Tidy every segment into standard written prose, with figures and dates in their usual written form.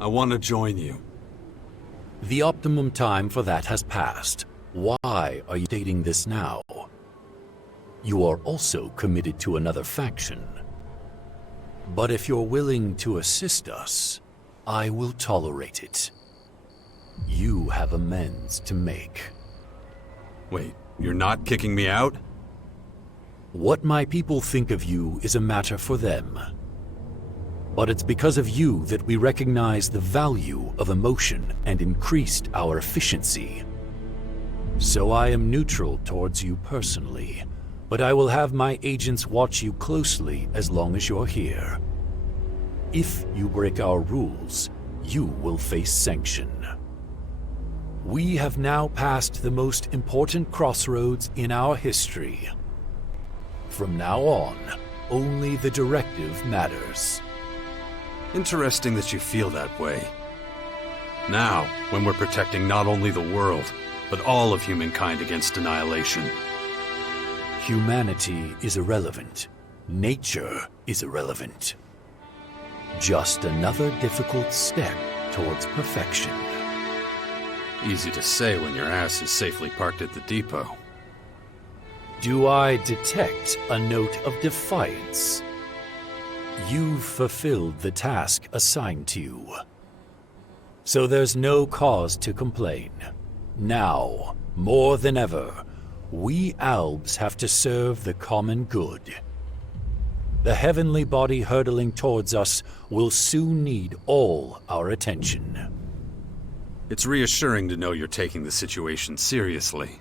I want to join you. The optimum time for that has passed. Why are you stating this now? You are also committed to another faction. But if you're willing to assist us, I will tolerate it. You have amends to make. Wait, you're not kicking me out? What my people think of you is a matter for them. But it's because of you that we recognize the value of emotion and increased our efficiency. So I am neutral towards you personally, but I will have my agents watch you closely as long as you're here. If you break our rules, you will face sanction. We have now passed the most important crossroads in our history. From now on, only the directive matters. Interesting that you feel that way. Now, when we're protecting not only the world, but all of humankind against annihilation. Humanity is irrelevant. Nature is irrelevant. Just another difficult step towards perfection. Easy to say when your ass is safely parked at the depot. Do I detect a note of defiance? You've fulfilled the task assigned to you. So there's no cause to complain. Now, more than ever, we Albs have to serve the common good. The heavenly body hurtling towards us will soon need all our attention. It's reassuring to know you're taking the situation seriously.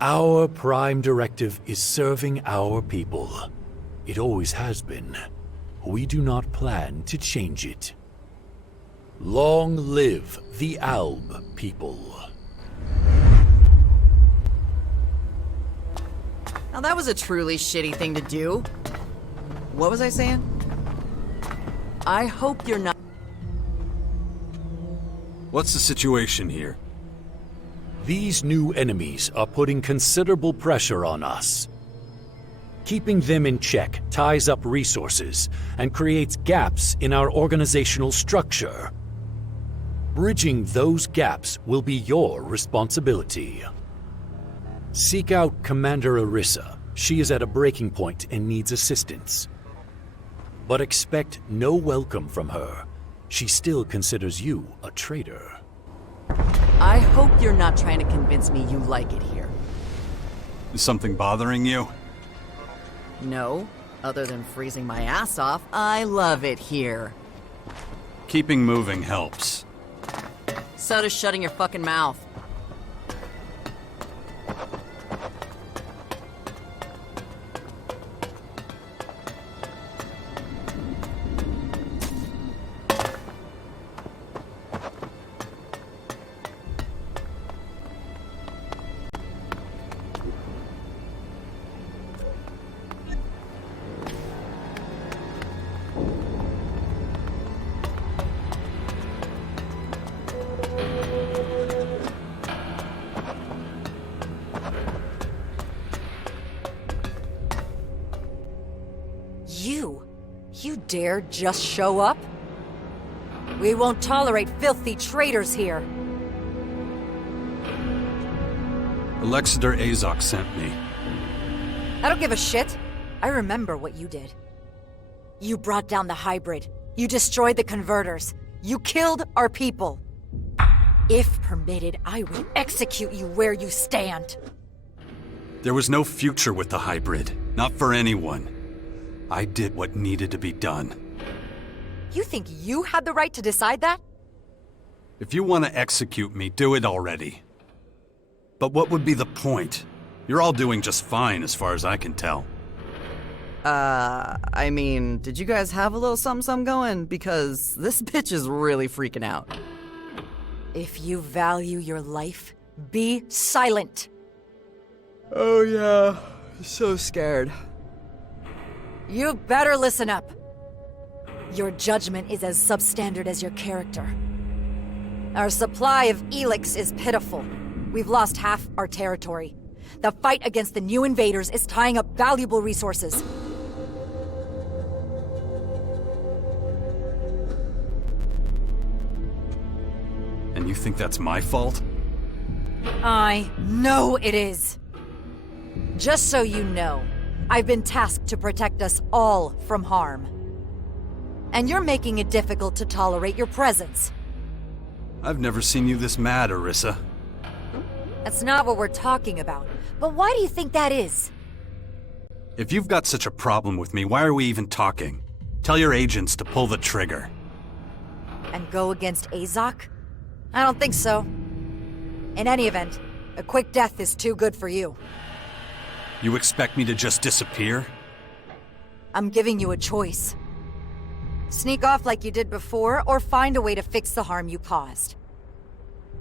Our prime directive is serving our people. It always has been. We do not plan to change it. Long live the Alb people. Now that was a truly shitty thing to do. What was I saying? I hope you're not... What's the situation here? These new enemies are putting considerable pressure on us. Keeping them in check ties up resources and creates gaps in our organizational structure. Bridging those gaps will be your responsibility. Seek out Commander Arissa. She is at a breaking point and needs assistance. But expect no welcome from her. She still considers you a traitor. I hope you're not trying to convince me you like it here. Is something bothering you? No, other than freezing my ass off, I love it here. Keeping moving helps. So does shutting your fucking mouth. You dare just show up? We won't tolerate filthy traitors here. Alexander Azok sent me. I don't give a shit. I remember what you did. You brought down the hybrid. You destroyed the converters. You killed our people. If permitted, I will execute you where you stand. There was no future with the hybrid. Not for anyone. I did what needed to be done. You think you had the right to decide that? If you want to execute me, do it already. But what would be the point? You're all doing just fine as far as I can tell. I mean, did you guys have a little something going? Because this bitch is really freaking out. If you value your life, be silent. Oh yeah, so scared. You better listen up. Your judgment is as substandard as your character. Our supply of ELEX is pitiful. We've lost half our territory. The fight against the new invaders is tying up valuable resources. And you think that's my fault? I know it is. Just so you know, I've been tasked to protect us all from harm. And you're making it difficult to tolerate your presence. I've never seen you this mad, Arissa. That's not what we're talking about. But why do you think that is? If you've got such a problem with me, why are we even talking? Tell your agents to pull the trigger. And go against Azok? I don't think so. In any event, a quick death is too good for you. You expect me to just disappear? I'm giving you a choice. Sneak off like you did before, or find a way to fix the harm you caused.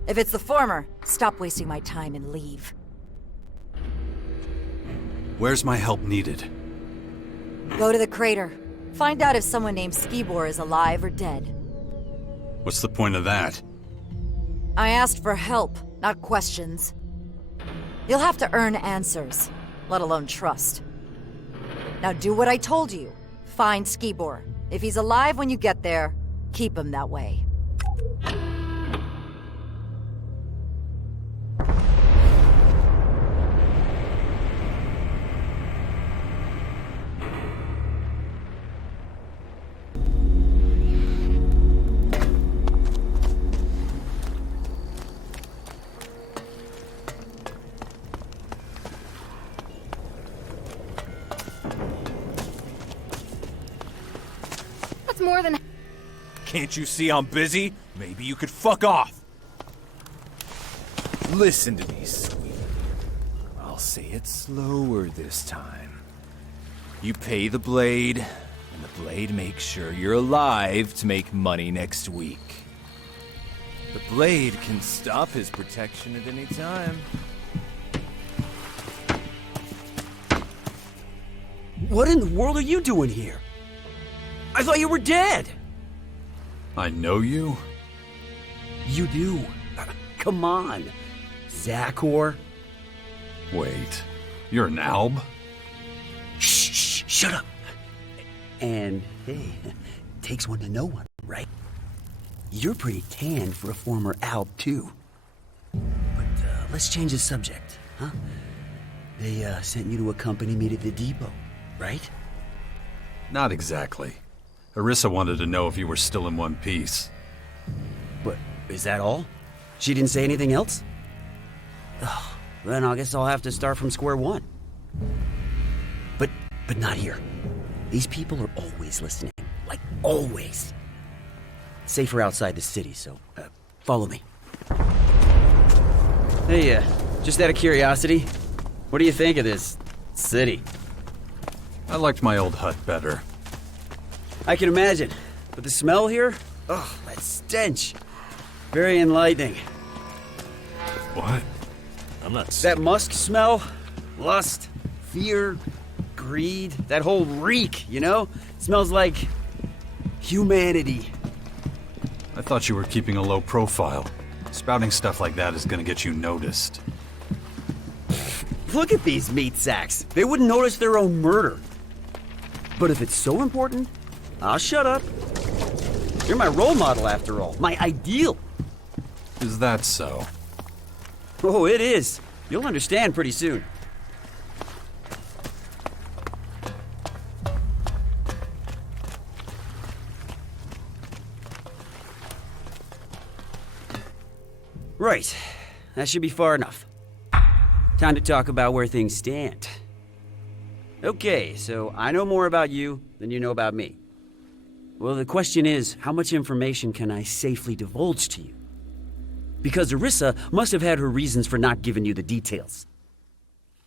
If it's the former, stop wasting my time and leave. Where's my help needed? Go to the crater. Find out if someone named Skibor is alive or dead. What's the point of that? I asked for help, not questions. You'll have to earn answers, let alone trust. Now do what I told you. Find Skibor. If he's alive when you get there, keep him that way. More than... Can't you see I'm busy? Maybe you could fuck off. Listen to me, sweetie. I'll say it slower this time. You pay the blade, and the blade makes sure you're alive to make money next week. The blade can stop his protection at any time. What in the world are you doing here? I thought you were dead! I know you? You do. Come on. Zachor. Wait, you're an Alb? Shh, shut up. And, hey, takes one to know one, right? You're pretty tan for a former Alb, too. But, let's change the subject, huh? They, sent you to accompany me to the depot, right? Not exactly. Arissa wanted to know if you were still in one piece. But, is that all? She didn't say anything else? Oh, then I guess I'll have to start from square one. But not here. These people are always listening. Like, always. Safer outside the city, so, follow me. Hey, just out of curiosity, what do you think of this city? I liked my old hut better. I can imagine. But the smell here? Oh, that stench. Very enlightening. What? I'm not... That musk smell? Lust, fear, greed, that whole reek, you know? Smells like humanity. I thought you were keeping a low profile. Spouting stuff like that is gonna get you noticed. Look at these meat sacks. They wouldn't notice their own murder. But if it's so important, I'll shut up. You're my role model, after all. My ideal. Is that so? Oh, it is. You'll understand pretty soon. Right. That should be far enough. Time to talk about where things stand. Okay, so I know more about you than you know about me. Well, the question is, how much information can I safely divulge to you? Because Arissa must have had her reasons for not giving you the details.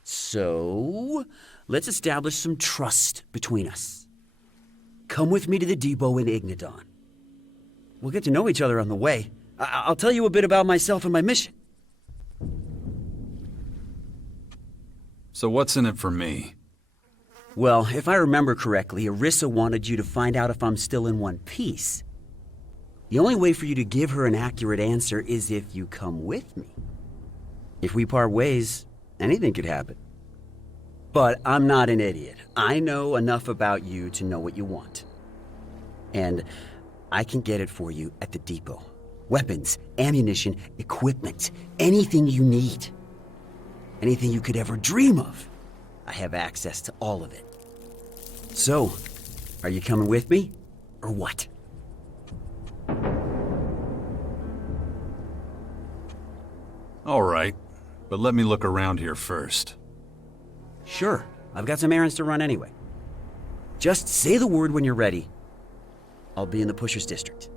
So, let's establish some trust between us. Come with me to the depot in Ignadon. We'll get to know each other on the way. I'll tell you a bit about myself and my mission. So what's in it for me? Well, if I remember correctly, Arissa wanted you to find out if I'm still in one piece. The only way for you to give her an accurate answer is if you come with me. If we part ways, anything could happen. But I'm not an idiot. I know enough about you to know what you want. And I can get it for you at the depot. Weapons, ammunition, equipment, anything you need. Anything you could ever dream of. I have access to all of it. So, are you coming with me, or what? All right, but let me look around here first. Sure, I've got some errands to run anyway. Just say the word when you're ready. I'll be in the Pushers District.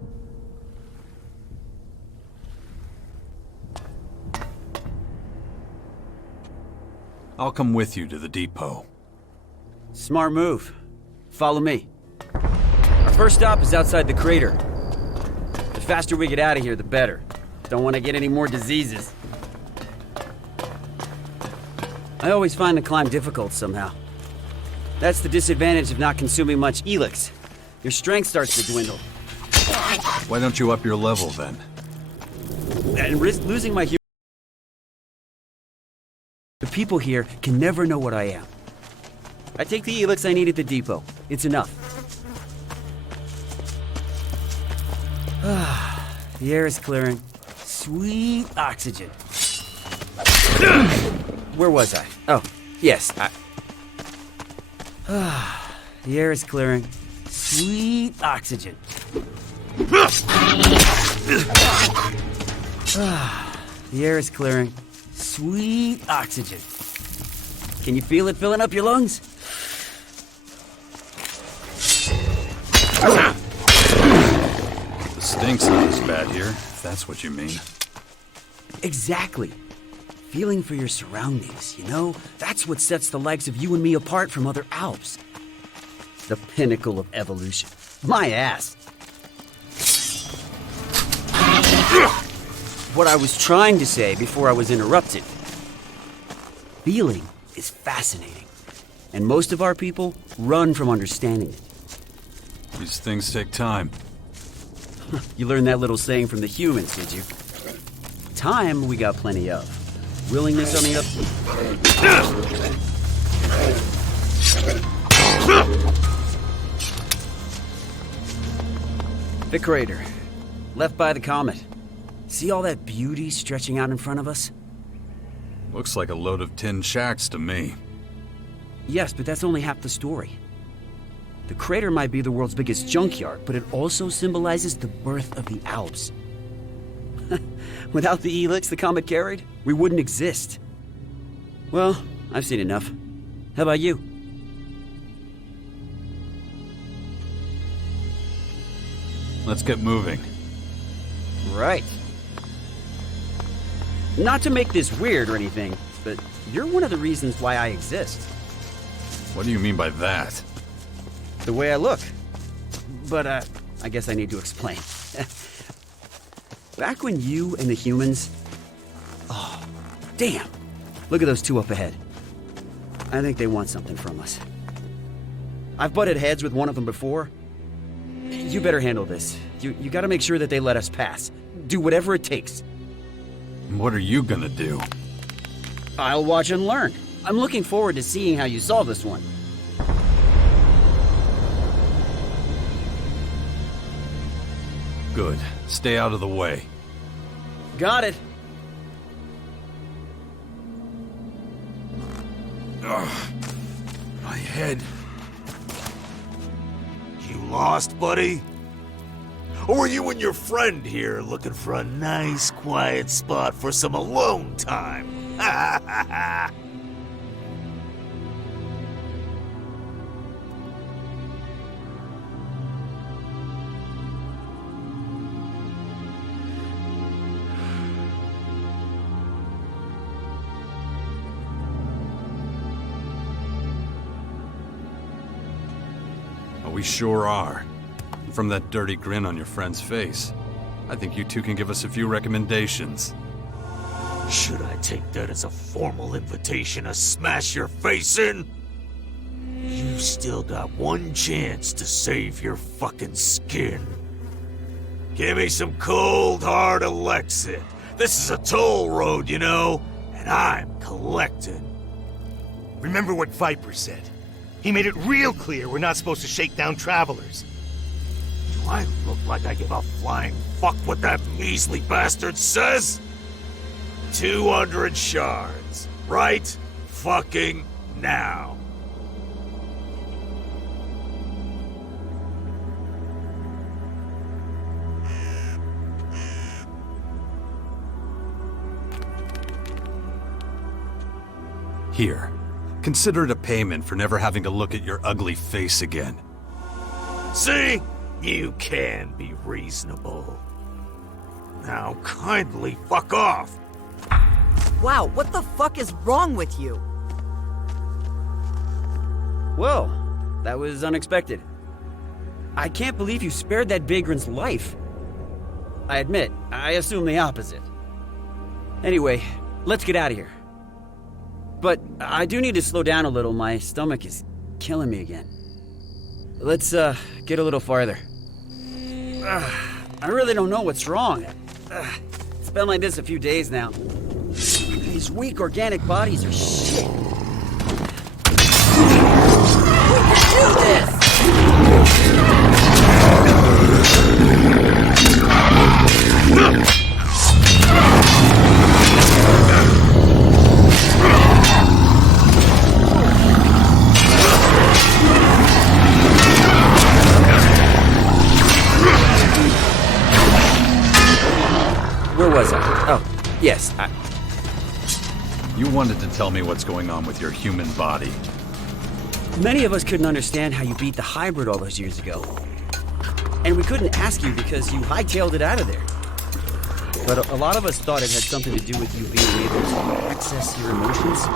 I'll come with you to the depot. Smart move. Follow me. Our first stop is outside the crater. The faster we get out of here, the better. Don't want to get any more diseases. I always find the climb difficult somehow. That's the disadvantage of not consuming much ELEX. Your strength starts to dwindle. Why don't you up your level then? And risk losing my human. The people here can never know what I am. I take the ELEX I need at the depot. It's enough. The air is clearing. Sweet oxygen. Where was I? Oh, yes. The air is clearing. Sweet oxygen. The air is clearing. Sweet oxygen. Can you feel it filling up your lungs? The stink's not as bad here, if that's what you mean. Exactly. Feeling for your surroundings, you know? That's what sets the likes of you and me apart from other Alps. The pinnacle of evolution. My ass. What I was trying to say before I was interrupted. Feeling is fascinating. And most of our people run from understanding it. These things take time. You learned that little saying from the humans, did you? Time we got plenty of. Willingness on the The crater. Left by the comet. See all that beauty stretching out in front of us? Looks like a load of tin shacks to me. Yes, but that's only half the story. The crater might be the world's biggest junkyard, but it also symbolizes the birth of the Alps. Without the ELEX the comet carried, we wouldn't exist. Well, I've seen enough. How about you? Let's get moving. Right. Not to make this weird or anything, but you're one of the reasons why I exist. What do you mean by that? The way I look. But, I guess I need to explain. Back when you and the humans... Oh, damn! Look at those two up ahead. I think they want something from us. I've butted heads with one of them before. You better handle this. You gotta make sure that they let us pass. Do whatever it takes. What are you gonna do? I'll watch and learn. I'm looking forward to seeing how you solve this one. Good. Stay out of the way. Got it. Ugh. My head. You lost, buddy? Or were you and your friend here looking for a nice, quiet spot for some alone time? Ha ha ha! We sure are. From that dirty grin on your friend's face, I think you two can give us a few recommendations. Should I take that as a formal invitation to smash your face in? You've still got one chance to save your fucking skin. Give me some cold, hard Elexit. This is a toll road, you know, and I'm collecting. Remember what Viper said. He made it real clear we're not supposed to shake down travelers. Do I look like I give a flying fuck what that measly bastard says? 200 shards. Right fucking now. Here, consider it a payment for never having to look at your ugly face again. See? You can be reasonable. Now kindly fuck off. Wow, what the fuck is wrong with you? Whoa, that was unexpected. I can't believe you spared that vagrant's life. I admit, I assume the opposite. Anyway, let's get out of here. But I do need to slow down a little. My stomach is killing me again. Let's get a little farther. I really don't know what's wrong. It's been like this a few days now. These weak organic bodies are shit. We can do this! Where was I? Oh, yes, You wanted to tell me what's going on with your human body. Many of us couldn't understand how you beat the hybrid all those years ago. And we couldn't ask you because you hightailed it out of there. But a lot of us thought it had something to do with you being able to access your emotions.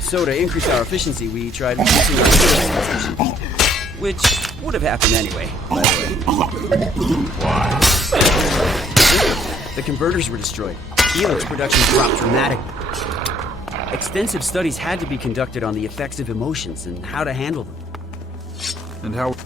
So to increase our efficiency, we tried reducing our efficiency, which would have happened anyway, by the way. Why? The converters were destroyed. ELEX production dropped dramatically. Extensive studies had to be conducted on the effects of emotions and how to handle them. And how...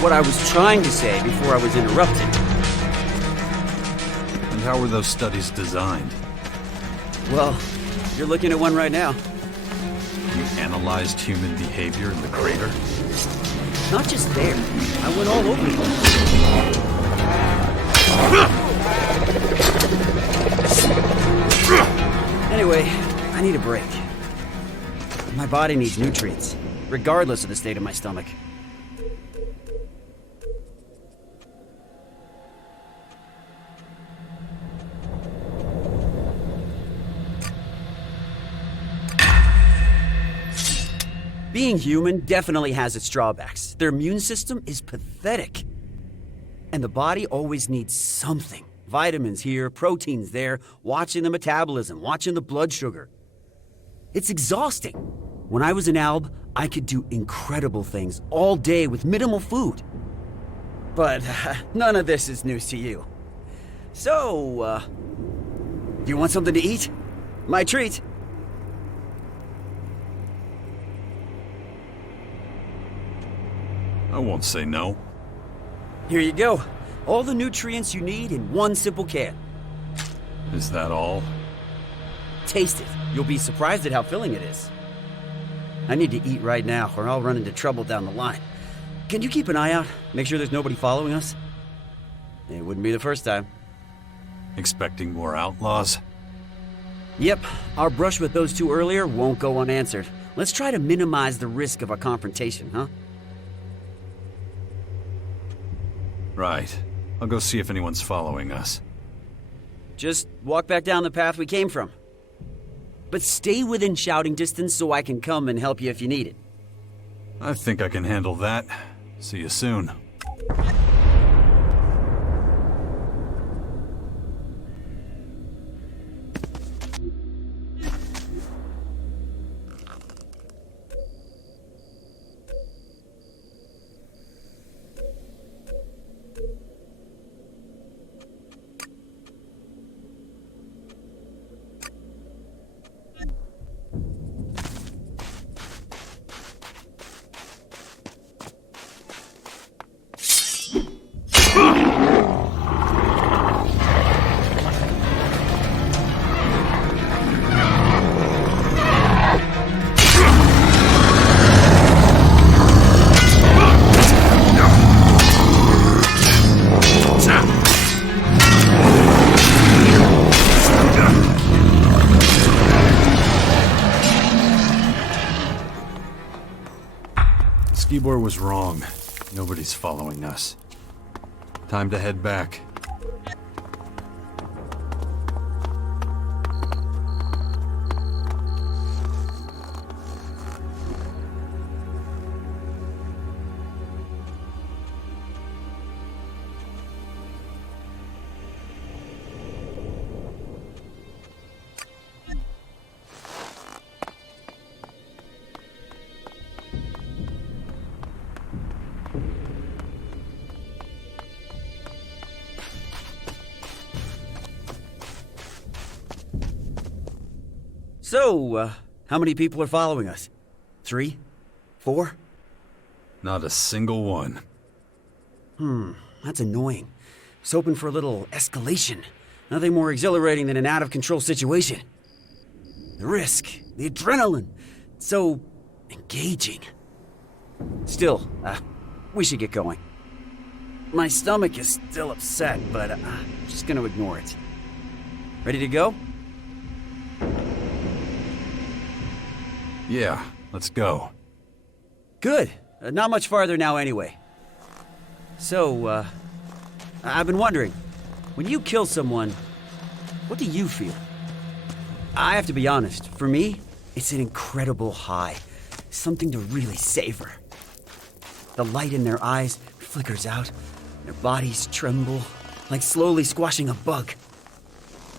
What I was trying to say before I was interrupted. And how were those studies designed? Well, you're looking at one right now. You analyzed human behavior in the crater? Not just there. I went all over the place. Anyway, I need a break. My body needs nutrients, regardless of the state of my stomach. Being human definitely has its drawbacks. Their immune system is pathetic. And the body always needs something. Vitamins here, proteins there, watching the metabolism, watching the blood sugar. It's exhausting. When I was in Alb, I could do incredible things all day with minimal food. But none of this is news to you. So, do you want something to eat? My treat. I won't say no. Here you go. All the nutrients you need in one simple can. Is that all? Taste it. You'll be surprised at how filling it is. I need to eat right now, or I'll run into trouble down the line. Can you keep an eye out? Make sure there's nobody following us? It wouldn't be the first time. Expecting more outlaws? Yep, our brush with those two earlier won't go unanswered. Let's try to minimize the risk of a confrontation, huh? Right. I'll go see if anyone's following us. Just walk back down the path we came from. But stay within shouting distance so I can come and help you if you need it. I think I can handle that. See you soon. Skibor was wrong. Nobody's following us. Time to head back. So, how many people are following us? 3? 4? Not a single one. That's annoying. I was hoping for a little escalation. Nothing more exhilarating than an out-of-control situation. The risk, the adrenaline, so engaging. Still, we should get going. My stomach is still upset, but I'm just gonna ignore it. Ready to go? Yeah, let's go. Good. Not much farther now anyway. So, I've been wondering, when you kill someone, what do you feel? I have to be honest, for me, it's an incredible high. Something to really savor. The light in their eyes flickers out, their bodies tremble, like slowly squashing a bug.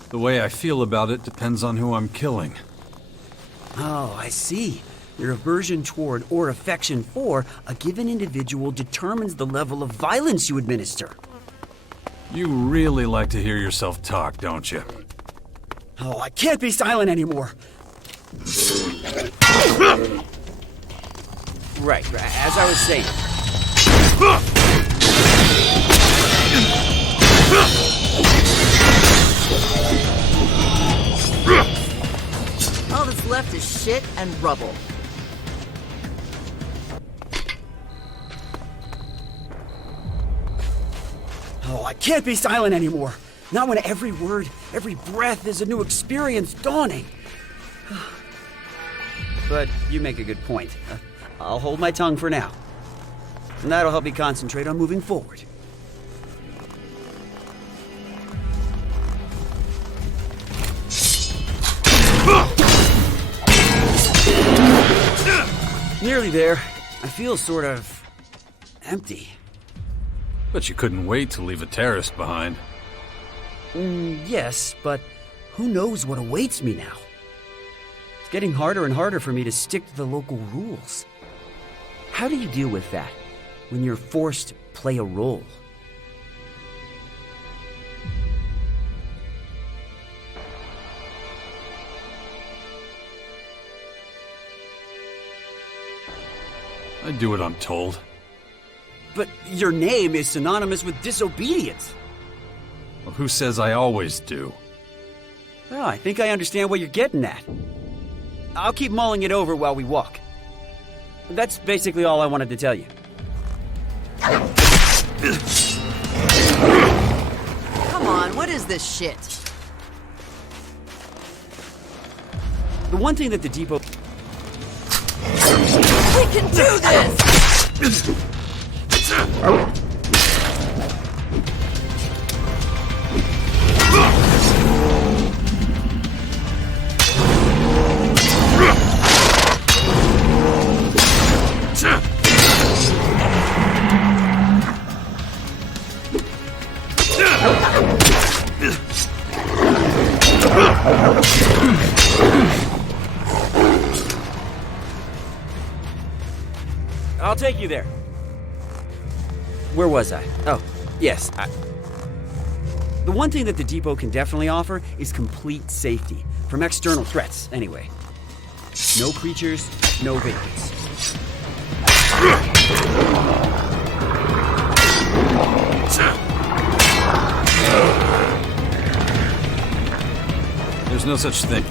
The way I feel about it depends on who I'm killing. Oh, I see. Your aversion toward or affection for a given individual determines the level of violence you administer. You really like to hear yourself talk, don't you? Oh, I can't be silent anymore. Right, as I was saying. All that's left is shit and rubble. Oh, I can't be silent anymore. Not when every word, every breath is a new experience dawning. But you make a good point. I'll hold my tongue for now. And that'll help me concentrate on moving forward. Nearly there. I feel sort of empty. But you couldn't wait to leave a terrorist behind. Yes, but who knows what awaits me now? It's getting harder and harder for me to stick to the local rules. How do you deal with that when you're forced to play a role? I do what I'm told. But your name is synonymous with disobedience. Well, who says I always do? Oh, I think I understand what you're getting at. I'll keep mulling it over while we walk. That's basically all I wanted to tell you. Come on, what is this shit? The one thing that the depot... We can do this! I'll take you there. Where was I? Oh, yes. The one thing that the depot can definitely offer is complete safety. From external threats, anyway. No creatures, no victims. There's no such thing.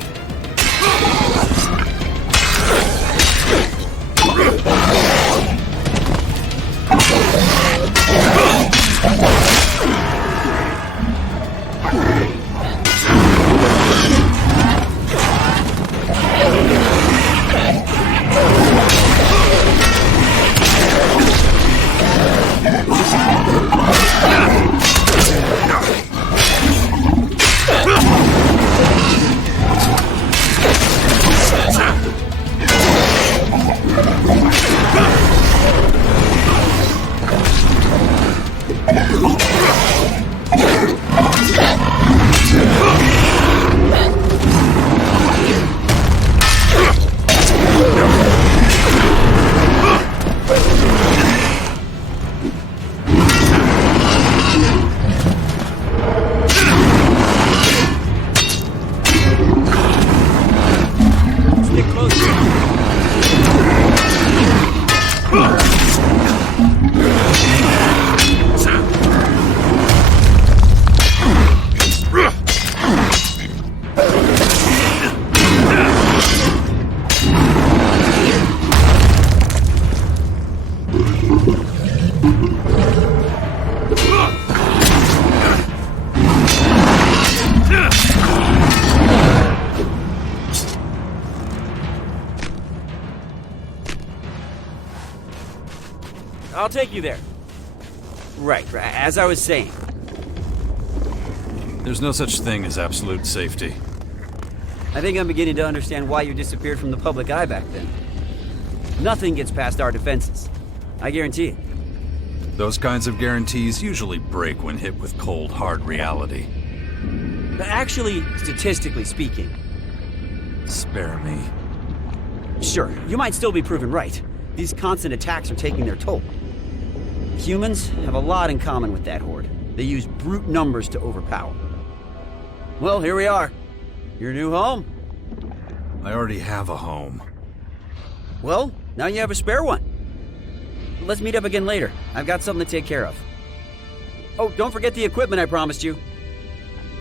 I'll take you there. Right, as I was saying. There's no such thing as absolute safety. I think I'm beginning to understand why you disappeared from the public eye back then. Nothing gets past our defenses. I guarantee it. Those kinds of guarantees usually break when hit with cold, hard reality. But actually, statistically speaking, Spare me. sure, you might still be proven right. These constant attacks are taking their toll. Humans have a lot in common with that horde. They use brute numbers to overpower. Well, here we are. Your new home? I already have a home. Well, now you have a spare one. Let's meet up again later. I've got something to take care of. Oh, don't forget the equipment I promised you.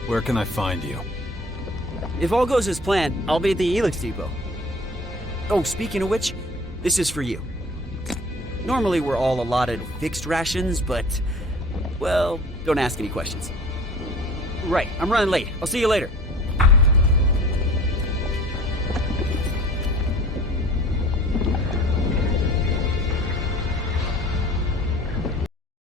Where can I find you? If all goes as planned, I'll be at the ELEX depot. Oh, speaking of which, this is for you. Normally we're all allotted fixed rations, but, well, don't ask any questions. Right, I'm running late. I'll see you later.